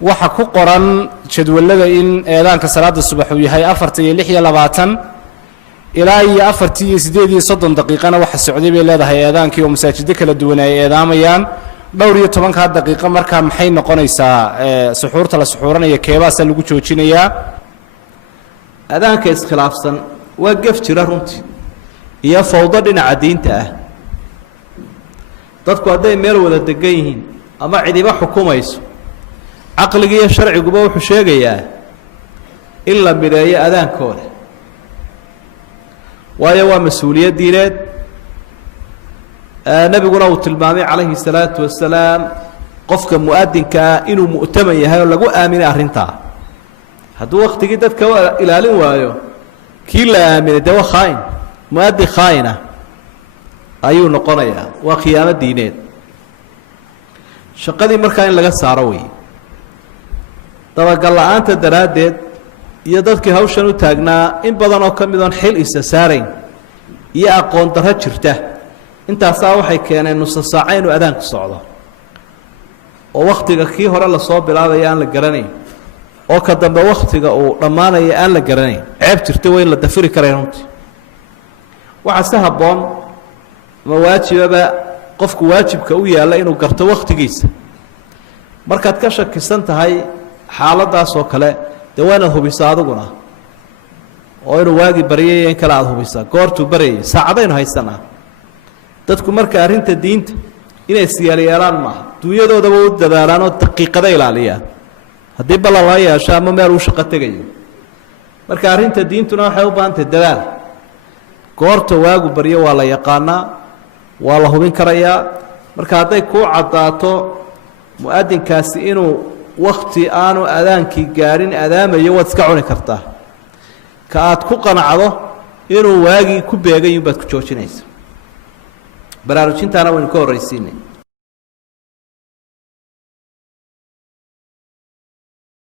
waxa ku qoran jadwalada in eedaanka salaada subax uu yahay 4:26 ilaa iyo 4:38 daqiiqana waxa socday bay leedahay eedaankii oo masaajid kala duwan ay eedaamayaan dhowr iyo 10 daqiiqo marka maxay noqonaysaa suxuurta la suxuuranaya keebaas lagu joojinayaa eedaanka iskhilaafsan waa gaf jira runtii iyo fawdo dhinaca diinta ah dadku haday meel wada degan yihiin ama cidiba xukumayso caqliga iyo sharciguba wuxuu sheegayaa in la mideeyo adaankooda waayo waa mas'uuliyad diineed nabiguna uu tilmaamay calayhi salaatu wasalaam qofka mu'adinka inuu mu'taman yahay oo lagu aaminay arrintaa hadduu waqtigii dadka ilaalin waayo kii la aaminay dee waa khaain mu'adin khaaina ayuu noqonayaa waa khiyaamo diineed shaqadii markaa in laga saaro weeye dabagal la'aanta daraaddeed iyo dadkii hawshan u taagnaa in badan oo ka mid oon xil isa saarayn iyo aqoon darro jirta intaasaa waxay keeneen nusa saaca inuu adaanku socdo oo wakhtiga kii hore lasoo bilaabaya aan la garanayn oo ka dambe wakhtiga uu dhammaanaya aan la garanayn ceeb jirta waa in la dafiri karay runtii waxaa si habboon ama waajibaba qofku waajibka u yaalla inuu garto wakhtigiisa markaad ka shakisan tahay xaaladaas oo kale dee waa inaad hubisaa adiguna oo inuu waagi baryay in kale aada hubisaa goortuu baryayay saacadaynu haysanaa dadku marka arrinta diinta inay siyaalyeelaan maaha duunyadoodaba u dadaalaan oo daqiiqada ilaaliyaan haddii ballan la yeesho ama meel uu shaqo tegayo marka arrinta diintuna waxay u baahan tahay dadaal goorta waagu baryo waa la yaqaanaa waa la hubin karayaa marka hadday kuu caddaato mu'adinkaasi inuu wakti aanu adaankii gaadhin adaamayo waad iska cuni kartaa ka aad ku qanacdo inuu waagii ku beegayin baad ku joojinaysa baraarujintaana waynu ka horraysiinay